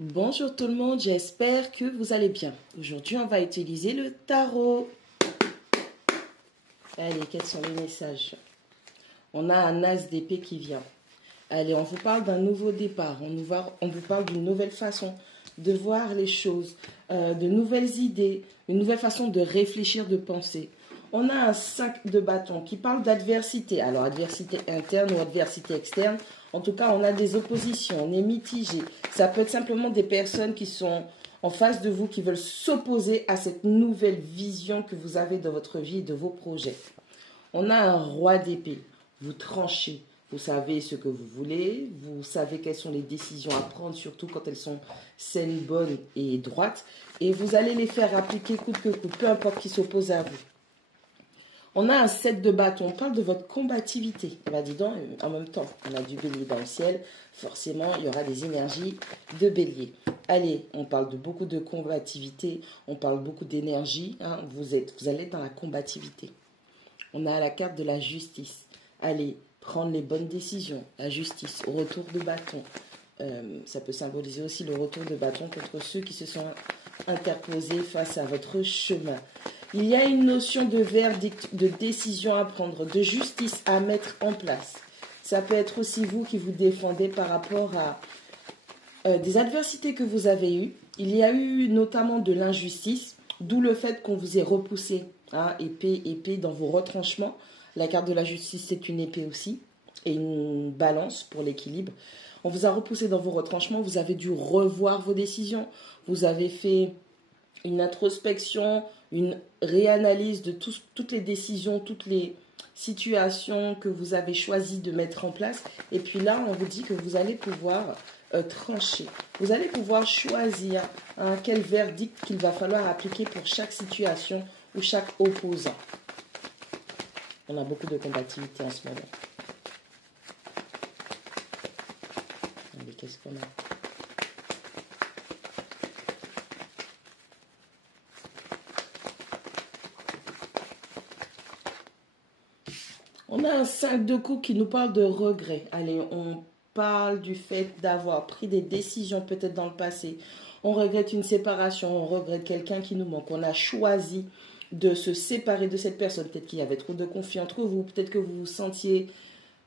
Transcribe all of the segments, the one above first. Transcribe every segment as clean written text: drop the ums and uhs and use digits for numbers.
Bonjour tout le monde, j'espère que vous allez bien. Aujourd'hui, on va utiliser le tarot. Allez, quels sont les messages? On a un as d'épée qui vient. Allez, on vous parle d'un nouveau départ. On vous parle d'une nouvelle façon de voir les choses, de nouvelles idées, une nouvelle façon de réfléchir, de penser. On a un 5 de bâton qui parle d'adversité. Alors, adversité interne ou adversité externe. En tout cas, on a des oppositions, on est mitigé. Ça peut être simplement des personnes qui sont en face de vous, qui veulent s'opposer à cette nouvelle vision que vous avez de votre vie et de vos projets. On a un roi d'épée. Vous tranchez. Vous savez ce que vous voulez. Vous savez quelles sont les décisions à prendre, surtout quand elles sont saines, bonnes et droites. Et vous allez les faire appliquer coûte que coûte, peu importe qui s'oppose à vous. On a un 7 de bâton, on parle de votre combativité. On va dire donc, en même temps, on a du bélier dans le ciel. Forcément, il y aura des énergies de bélier. Allez, on parle de beaucoup de combativité, on parle beaucoup d'énergie. Hein, vous allez être dans la combativité. On a la carte de la justice. Allez, prendre les bonnes décisions. La justice, au retour de bâton. Ça peut symboliser aussi le retour de bâton contre ceux qui se sont interposés face à votre chemin. Il y a une notion de verdict, de décision à prendre, de justice à mettre en place. Ça peut être aussi vous qui vous défendez par rapport à des adversités que vous avez eues. Il y a eu notamment de l'injustice, d'où le fait qu'on vous ait repoussé, hein, épée dans vos retranchements. La carte de la justice, c'est une épée aussi, et une balance pour l'équilibre. On vous a repoussé dans vos retranchements, vous avez dû revoir vos décisions, vous avez fait une introspection, une réanalyse de toutes les décisions, toutes les situations que vous avez choisi de mettre en place. Et puis là, on vous dit que vous allez pouvoir trancher. Vous allez pouvoir choisir quel verdict qu'il va falloir appliquer pour chaque situation ou chaque opposant. On a beaucoup de combativité en ce moment. Allez, qu'est-ce qu'on a ? On a un 5 de coupe qui nous parle de regret. Allez, on parle du fait d'avoir pris des décisions peut-être dans le passé. On regrette une séparation, on regrette quelqu'un qui nous manque. On a choisi de se séparer de cette personne. Peut-être qu'il y avait trop de conflit entre vous, peut-être que vous vous sentiez,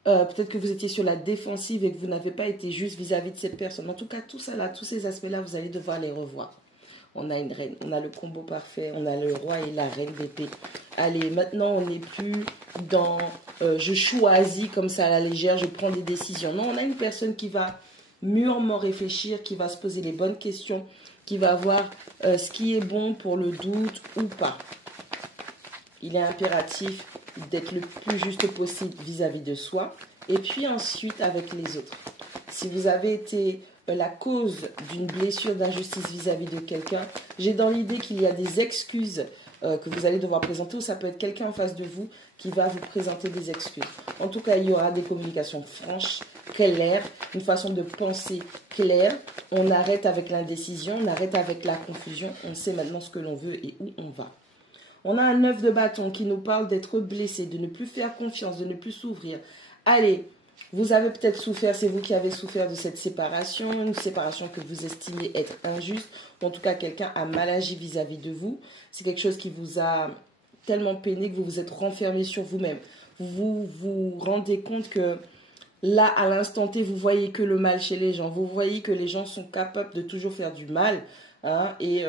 peut-être que vous étiez sur la défensive et que vous n'avez pas été juste vis-à-vis de cette personne. En tout cas, tout ça là, tous ces aspects-là, vous allez devoir les revoir. On a une reine, on a le combo parfait, on a le roi et la reine d'épée. Allez, maintenant, on n'est plus dans je choisis comme ça à la légère, je prends des décisions. Non, on a une personne qui va mûrement réfléchir, qui va se poser les bonnes questions, qui va voir ce qui est bon pour le doute ou pas. Il est impératif d'être le plus juste possible vis-à-vis de soi et puis ensuite avec les autres. Si vous avez été la cause d'une blessure, d'injustice vis-à-vis de quelqu'un, j'ai dans l'idée qu'il y a des excuses que vous allez devoir présenter, ou ça peut être quelqu'un en face de vous qui va vous présenter des excuses. En tout cas, il y aura des communications franches, claires, une façon de penser claire. On arrête avec l'indécision, on arrête avec la confusion, on sait maintenant ce que l'on veut et où on va. On a un 9 de bâton qui nous parle d'être blessé, de ne plus faire confiance, de ne plus s'ouvrir. Allez, vous avez peut-être souffert, c'est vous qui avez souffert de cette séparation, une séparation que vous estimez être injuste, ou en tout cas quelqu'un a mal agi vis-à-vis de vous. C'est quelque chose qui vous a tellement peiné que vous vous êtes renfermé sur vous-même. Vous vous rendez compte que là, à l'instant T, vous voyez que le mal chez les gens. Vous voyez que les gens sont capables de toujours faire du mal, hein, et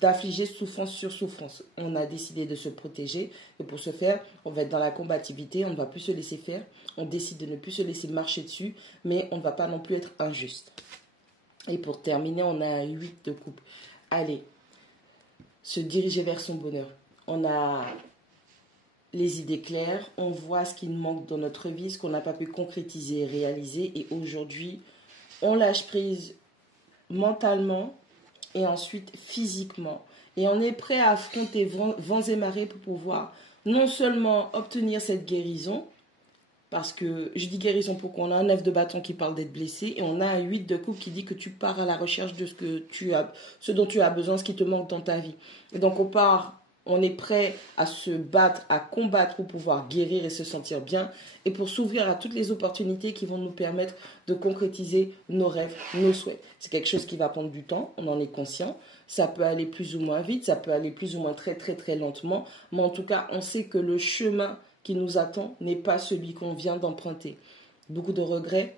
d'affliger souffrance sur souffrance. On a décidé de se protéger et pour ce faire, on va être dans la combativité, on ne va plus se laisser faire, on décide de ne plus se laisser marcher dessus, mais on ne va pas non plus être injuste. Et pour terminer, on a un 8 de coupe. Allez, se diriger vers son bonheur. On a les idées claires, on voit ce qui nous manque dans notre vie, ce qu'on n'a pas pu concrétiser et réaliser, et aujourd'hui, on lâche prise mentalement, et ensuite physiquement. Et on est prêt à affronter vents et marées pour pouvoir non seulement obtenir cette guérison, parce que je dis guérison pourquoi on a un 9 de bâton qui parle d'être blessé, et on a un 8 de coupe qui dit que tu pars à la recherche de ce dont tu as besoin, ce qui te manque dans ta vie. Et donc on part On est prêt à se battre, à combattre pour pouvoir guérir et se sentir bien et pour s'ouvrir à toutes les opportunités qui vont nous permettre de concrétiser nos rêves, nos souhaits. C'est quelque chose qui va prendre du temps, on en est conscient. Ça peut aller plus ou moins vite, ça peut aller plus ou moins très lentement. Mais en tout cas, on sait que le chemin qui nous attend n'est pas celui qu'on vient d'emprunter. Beaucoup de regrets,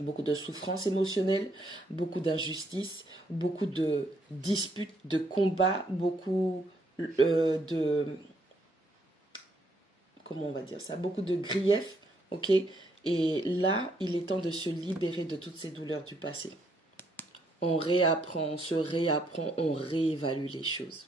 beaucoup de souffrances émotionnelles, beaucoup d'injustices, beaucoup de disputes, de combats, beaucoup comment on va dire ça, beaucoup de griefs, ok. Et là, il est temps de se libérer de toutes ces douleurs du passé. On réapprend, on se réapprend, on réévalue les choses.